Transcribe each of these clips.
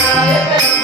Hallelujah.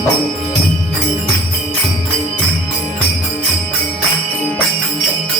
Oh.